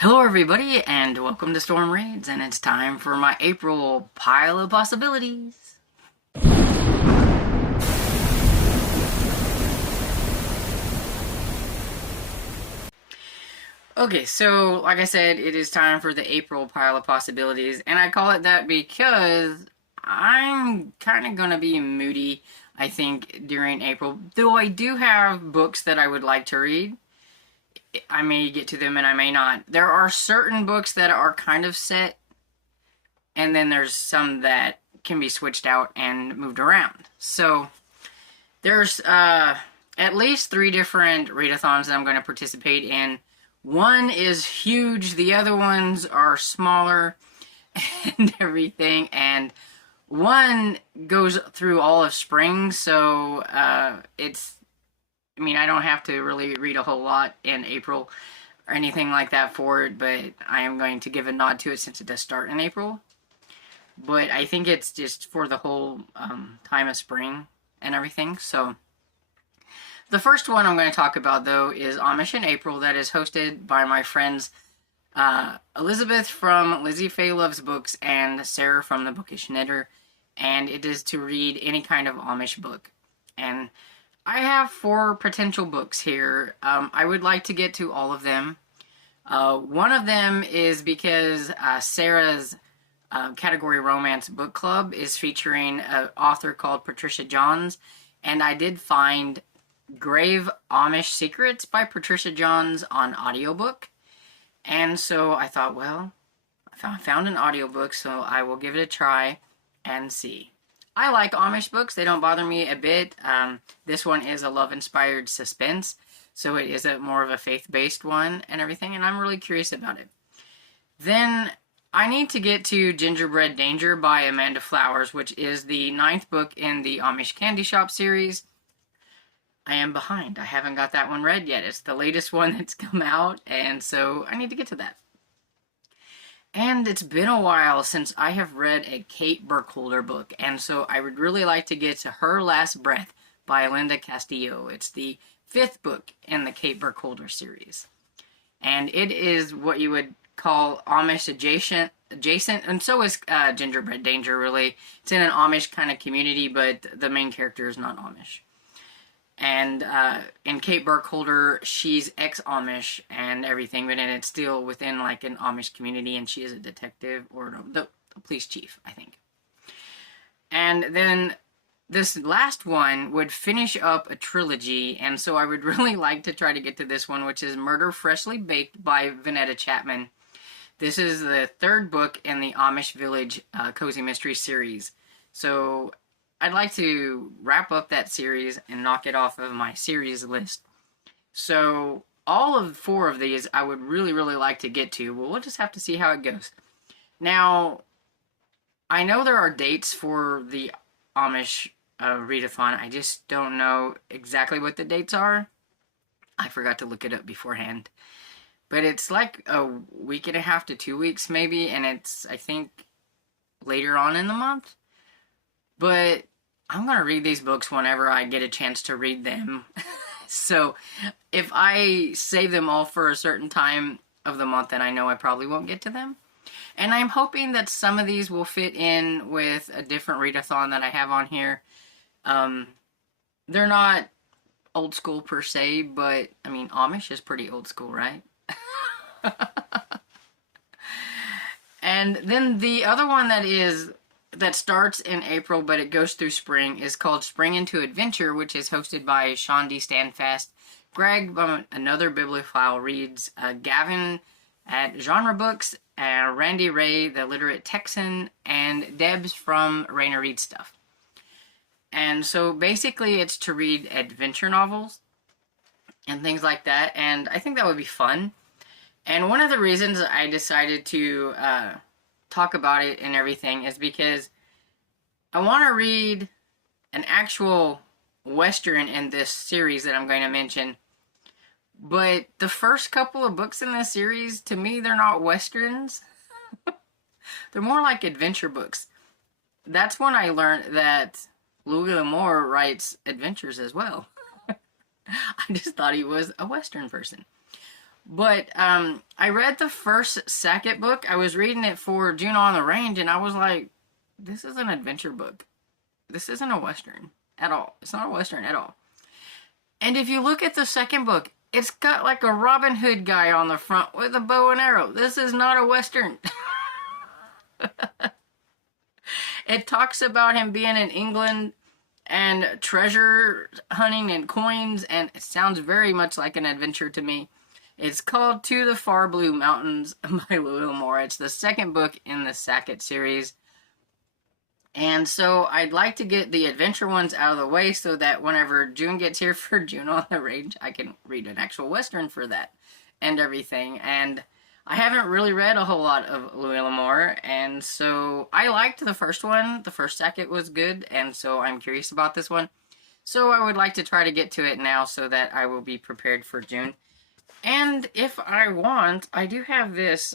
Hello everybody and welcome to Storm Raids, and it's time for my April pile of possibilities. Okay, so like I said, it is time for the April pile of possibilities, and I call it that because I'm kind of going to be moody, I think, during April. Though I do have books that I would like to read. I may get to them and I may not. There are certain books that are kind of set, and then there's some that can be switched out and moved around. So there's at least 3 different readathons that I'm going to participate in. One is huge, the other ones are smaller and everything, and one goes through all of spring, so I don't have to really read a whole lot in April or anything like that for it, but I am going to give a nod to it since it does start in April. But I think it's just for the whole time of spring and everything. So the first one I'm going to talk about, though, is Amish in April, that is hosted by my friends Elizabeth from Lizzie Faye Loves Books and Sarah from The Bookish Knitter, and it is to read any kind of Amish book. And I have 4 potential books here. I would like to get to all of them. One of them is because Sarah's category romance book club is featuring an author called Patricia Johns, and I did find Grave Amish Secrets by Patricia Johns on audiobook, and so I thought, well, I found an audiobook, so I will give it a try and see. I like Amish books. They don't bother me a bit. This one is a love-inspired suspense, so it is more of a faith-based one and everything, and I'm really curious about it. Then I need to get to Gingerbread Danger by Amanda Flowers, which is the 9th book in the Amish Candy Shop series. I am behind. I haven't got that one read yet. It's the latest one that's come out, and so I need to get to that. And it's been a while since I have read a Kate Burkholder book, and so I would really like to get to Her Last Breath by Linda Castillo. It's the 5th book in the Kate Burkholder series. And it is what you would call Amish adjacent, and so is Gingerbread Danger, really. It's in an Amish kind of community, but the main character is not Amish. And in Kate Burkholder, she's ex-Amish and everything, but then it's still within like an Amish community, and she is a detective, or the police chief, I think. And then this last one would finish up a trilogy, and so I would really like to try to get to this one, which is Murder Freshly Baked by Vanetta Chapman. This is the 3rd book in the Amish Village Cozy Mystery series. So I'd like to wrap up that series and knock it off of my series list. So all of 4 of these I would really, really like to get to, but we'll just have to see how it goes. Now, I know there are dates for the Amish readathon. I just don't know exactly what the dates are. I forgot to look it up beforehand. But it's like a week and a half to 2 weeks maybe, and it's, I think, later on in the month. But I'm going to read these books whenever I get a chance to read them. So if I save them all for a certain time of the month, then I know I probably won't get to them. And I'm hoping that some of these will fit in with a different readathon that I have on here. They're not old school per se, but I mean, Amish is pretty old school, right? And then the other one that starts in April, but it goes through spring, is called Spring into Adventure, which is hosted by Sean D. Standfast, Greg, another bibliophile, reads, Gavin at Genre Books, Randy Ray, the Literate Texan, and Debs from Raina Read Stuff. And so basically it's to read adventure novels and things like that, and I think that would be fun. And one of the reasons I decided to talk about it and everything is because I want to read an actual Western in this series that I'm going to mention. But the first couple of books in this series, to me, they're not Westerns. They're more like adventure books. That's when I learned that Louis L'Amour writes adventures as well. I just thought he was a Western person. But I read the first Sackett book. I was reading it for Juno on the Range, and I was like, this is an adventure book. This isn't a Western at all. It's not a Western at all. And if you look at the second book, it's got like a Robin Hood guy on the front with a bow and arrow. This is not a Western. It talks about him being in England and treasure hunting and coins, and it sounds very much like an adventure to me. It's called To the Far Blue Mountains by Louis Moore. It's the second book in the Sackett series. And so I'd like to get the adventure ones out of the way so that whenever June gets here for June on the Range, I can read an actual Western for that and everything. And I haven't really read a whole lot of Louis L'Amour, and so I liked the first one. The first Sackett was good, and so I'm curious about this one. So I would like to try to get to it now so that I will be prepared for June. And if I want, I do have this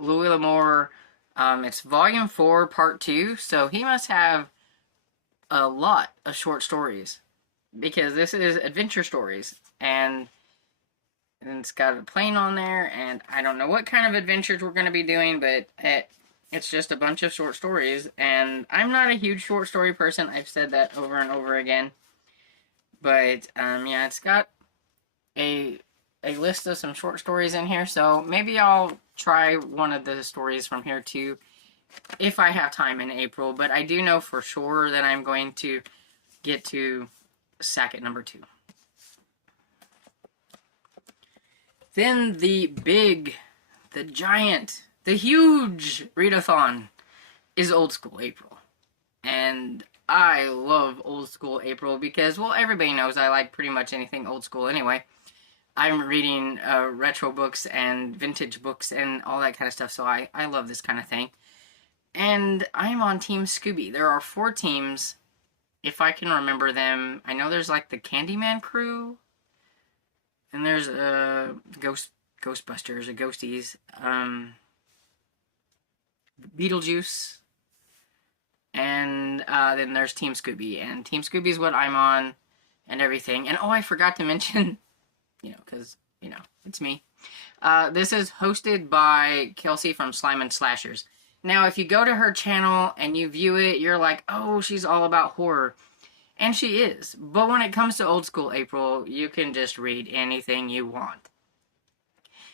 Louis L'Amour. It's Volume 4, Part 2, so he must have a lot of short stories, because this is adventure stories, and it's got a plane on there, and I don't know what kind of adventures we're going to be doing, but it's just a bunch of short stories, and I'm not a huge short story person. I've said that over and over again, but yeah, it's got a list of some short stories in here, so maybe I'll try one of the stories from here too, if I have time in April, but I do know for sure that I'm going to get to Sackett number 2. Then the big, the giant, the huge readathon is Old School April. And I love Old School April because, well, everybody knows I like pretty much anything old school anyway. I'm reading retro books and vintage books and all that kind of stuff, so I love this kind of thing. And I'm on Team Scooby. There are 4 teams, if I can remember them. I know there's like the Candyman crew, and there's Ghostbusters, or Ghosties, Beetlejuice, and then there's Team Scooby. And Team Scooby is what I'm on, and everything. And oh, I forgot to mention, because, it's me. This is hosted by Kelsey from Slime and Slashers. Now, if you go to her channel and you view it, you're like, oh, she's all about horror. And she is. But when it comes to Old School April, you can just read anything you want.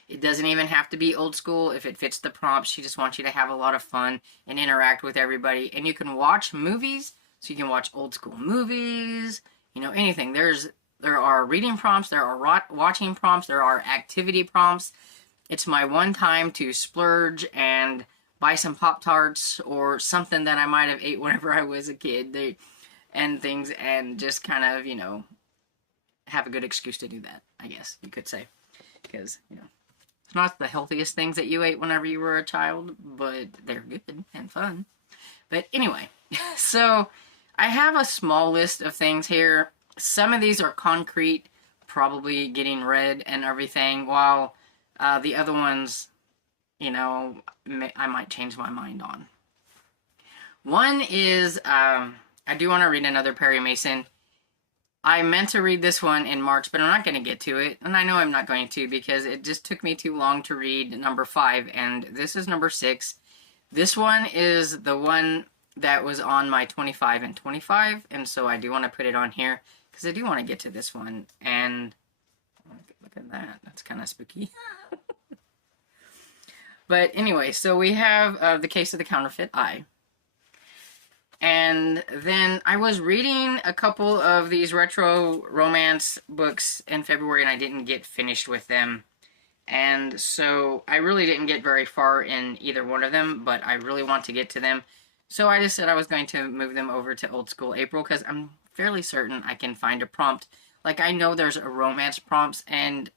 It doesn't even have to be old school if it fits the prompts. She just wants you to have a lot of fun and interact with everybody. And you can watch movies, so you can watch old school movies, anything. There are reading prompts, there are watching prompts, there are activity prompts. It's my one time to splurge and buy some Pop-Tarts or something that I might have ate whenever I was a kid. And things, and just kind of, have a good excuse to do that, I guess you could say. Because, it's not the healthiest things that you ate whenever you were a child, but they're good and fun. But anyway, so I have a small list of things here. Some of these are concrete, probably getting read and everything, while the other ones, I might change my mind on. One is, I do want to read another Perry Mason. I meant to read this one in March, but I'm not going to get to it. And I know I'm not going to because it just took me too long to read number 5. And this is number 6. This one is the one that was on my 25 and 25. And so I do want to put it on here because I do want to get to this one. And look at that. That's kind of spooky. But anyway, so we have The Case of the Counterfeit Eye. And then I was reading a couple of these retro romance books in February, and I didn't get finished with them. And so I really didn't get very far in either one of them, but I really want to get to them. So I just said I was going to move them over to Old School April, because I'm fairly certain I can find a prompt. Like, I know there's a romance prompts, and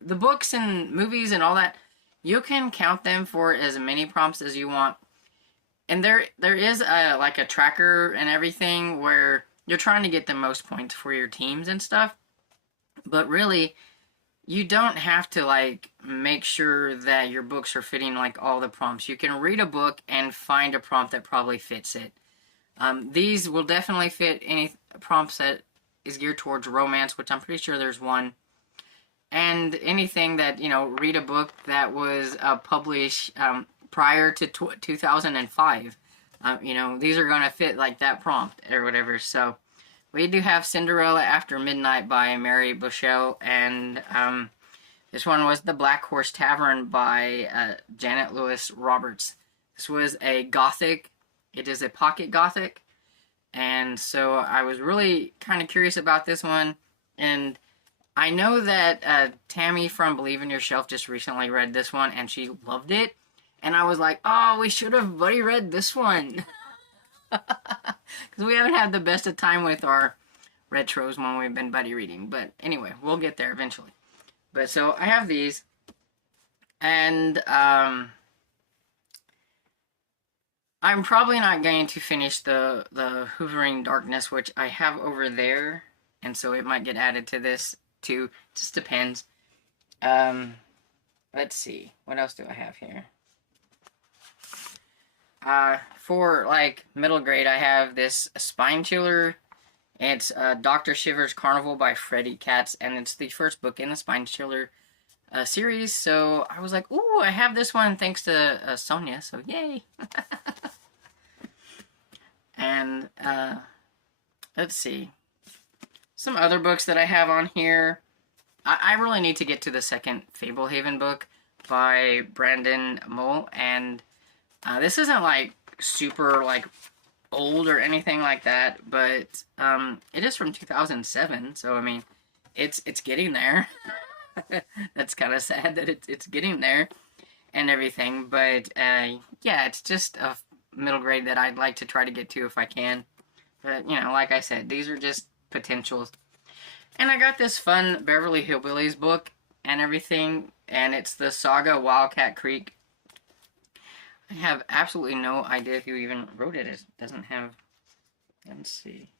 the books and movies and all that, you can count them for as many prompts as you want. And there is like a tracker and everything where you're trying to get the most points for your teams and stuff. But really, you don't have to like make sure that your books are fitting like all the prompts. You can read a book and find a prompt that probably fits it. These will definitely fit any prompts that is geared towards romance, which I'm pretty sure there's one. and anything that, read a book that was published prior to 2005. These are going to fit like that prompt or whatever. So we do have Cinderella After Midnight by Mary Bushell, and this one was The Black Horse Tavern by Janet Lewis Roberts. This was a gothic. It is a pocket gothic, and so I was really kind of curious about this one. And I know that Tammy from Believe in Yourself just recently read this one, and she loved it. And I was like, oh, we should have buddy read this one. Because we haven't had the best of time with our retros when we've been buddy reading. But anyway, we'll get there eventually. But so I have these. And I'm probably not going to finish the Hoovering Darkness, which I have over there. And so it might get added to this too. Just depends. Let's see. What else do I have here? For like middle grade, I have this Spine Chiller. It's Dr. Shiver's Carnival by Freddie Katz, and it's the first book in the Spine Chiller series. So I was like, ooh, I have this one thanks to Sonia, so yay. And let's see. Some other books that I have on here. I really need to get to the second Fablehaven book by Brandon Mull, and this isn't like super like old or anything like that, but it is from 2007, so I mean, it's getting there. That's kind of sad that it's getting there and everything, but yeah, it's just a middle grade that I'd like to try to get to if I can. But like I said, these are just potentials. And I got this fun Beverly Hillbillies book and everything, and it's the Saga Wildcat Creek. I have absolutely no idea who even wrote it. It doesn't have... Let's see.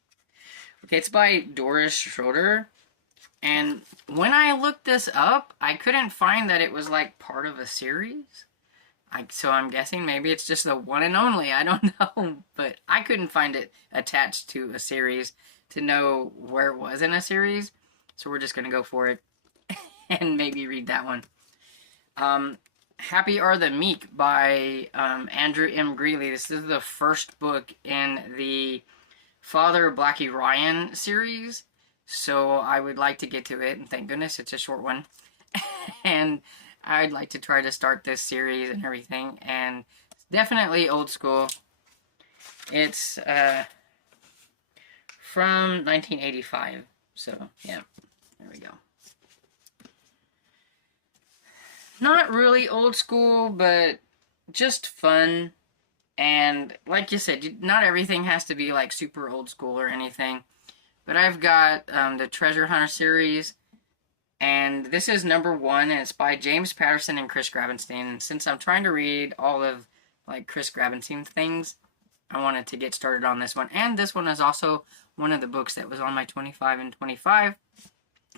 Okay, it's by Doris Schroeder. And when I looked this up, I couldn't find that it was like part of a series. So I'm guessing maybe it's just the one and only. I don't know. But I couldn't find it attached to a series to know where it was in a series. So we're just going to go for it and maybe read that one. Happy Are the Meek by Andrew M. Greeley. This is the first book in the Father Blackie Ryan series. So I would like to get to it, and thank goodness it's a short one. And I'd like to try to start this series and everything. And it's definitely old school. It's from 1985. So, yeah. There we go. Not really old school, but just fun. And like you said, not everything has to be like super old school or anything. But I've got the Treasure Hunter series. And this is number 1, and it's by James Patterson and Chris Grabenstein. And since I'm trying to read all of like Chris Grabenstein things, I wanted to get started on this one. And this one is also one of the books that was on my 25 and 25.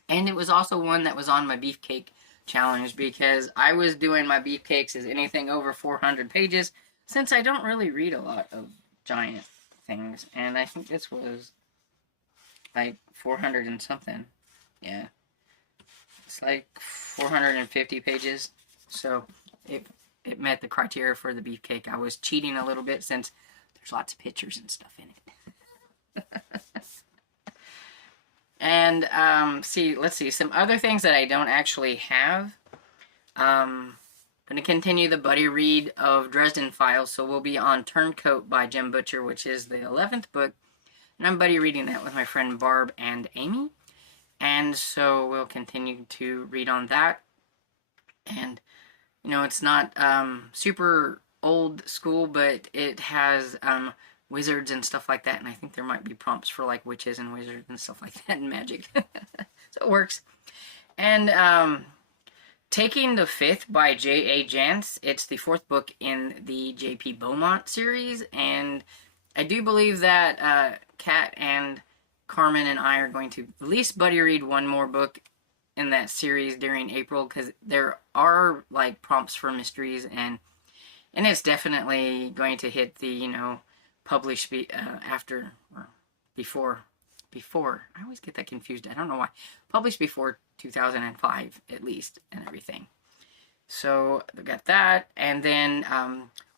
And it was also one that was on my Beefcake challenge, because I was doing my beefcakes as anything over 400 pages, since I don't really read a lot of giant things. And I think this was like 400 and something. Yeah. It's like 450 pages. So it met the criteria for the beefcake. I was cheating a little bit since there's lots of pictures and stuff in it. And, let's see, some other things that I don't actually have. Going to continue the buddy read of Dresden Files, so we'll be on Turncoat by Jim Butcher, which is the 11th book. And I'm buddy reading that with my friend Barb and Amy. And so we'll continue to read on that. And, it's not super old school, but it has wizards and stuff like that, and I think there might be prompts for like witches and wizards and stuff like that and magic. So it works. And Taking the Fifth by J.A. Jantz. It's the 4th book in the J.P. Beaumont series, and I do believe that Kat and Carmen and I are going to at least buddy read one more book in that series during April, because there are like prompts for mysteries, and it's definitely going to hit the, publish after or before. I always get that confused. I don't know why. Published before 2005 at least, and everything. So we got that, and then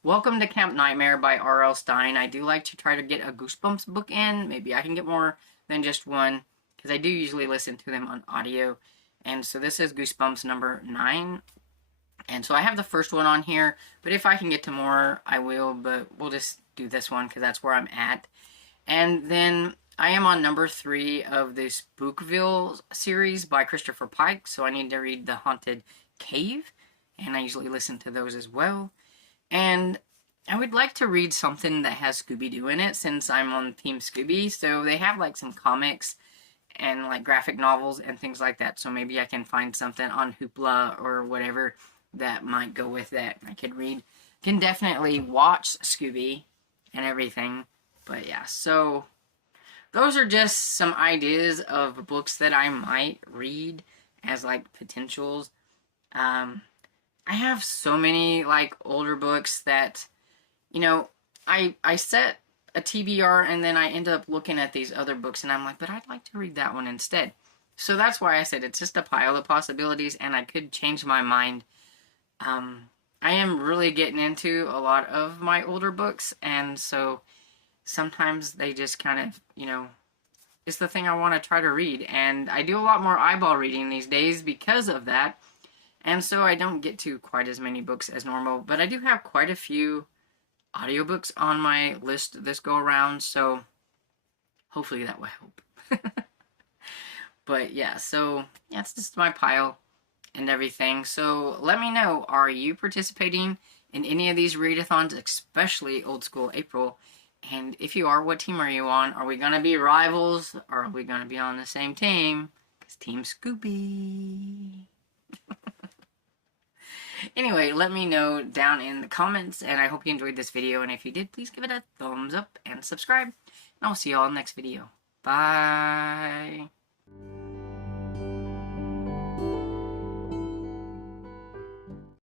Welcome to Camp Nightmare by R.L. Stine. I do like to try to get a Goosebumps book in. Maybe I can get more than just one, because I do usually listen to them on audio. And so this is Goosebumps number 9. And so I have the first one on here, but if I can get to more, I will, but we'll just do this one because that's where I'm at. And then I am on number 3 of the Spookville series by Christopher Pike, so I need to read The Haunted Cave, and I usually listen to those as well. And I would like to read something that has Scooby-Doo in it, since I'm on Team Scooby, so they have like some comics and like graphic novels and things like that, so maybe I can find something on Hoopla or whatever that might go with that. I could read, can definitely watch Scooby and everything, but yeah, so those are just some ideas of books that I might read as like potentials. I have so many like older books that, you know, I set a TBR and then I end up looking at these other books and I'm like, but I'd like to read that one instead. So that's why I said it's just a pile of possibilities and I could change my mind. I am really getting into a lot of my older books, and so sometimes they just kind of, you know, it's the thing I want to try to read, and I do a lot more eyeball reading these days because of that, and so I don't get to quite as many books as normal, but I do have quite a few audiobooks on my list this go around, so hopefully that will help. But yeah, so yeah, it's just my pile and everything. So let me know, are you participating in any of these readathons, especially Old School April? And if you are, what team are you on? Are we going to be rivals, or are we going to be on the same team? Because Team Scooby. Anyway, let me know down in the comments, and I hope you enjoyed this video, and if you did, please give it a thumbs up and subscribe, and I'll see you all in the next video. Bye!